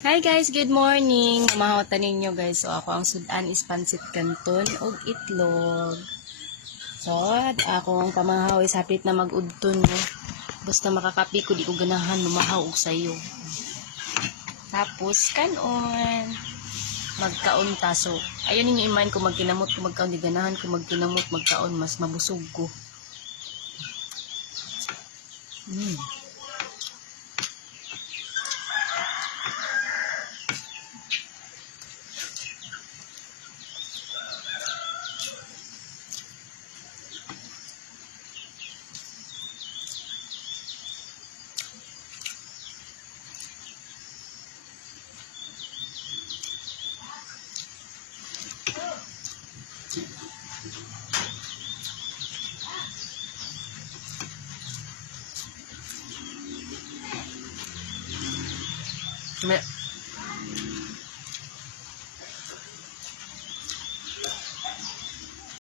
Hi guys, good morning. Mahawatan ninyo guys. So ako ang sudan is pansit canton og itlog. So ako ang pamahaw is hapit na mag-udton mo. Basta makakapi ko di ko ganahan lumahaw og sayo. Tapos kanon magkaon ta. So ayun ninyo iman ko magkinamot ko magkaon di ganahan ko magkinamot magkaon mas mabusog ko.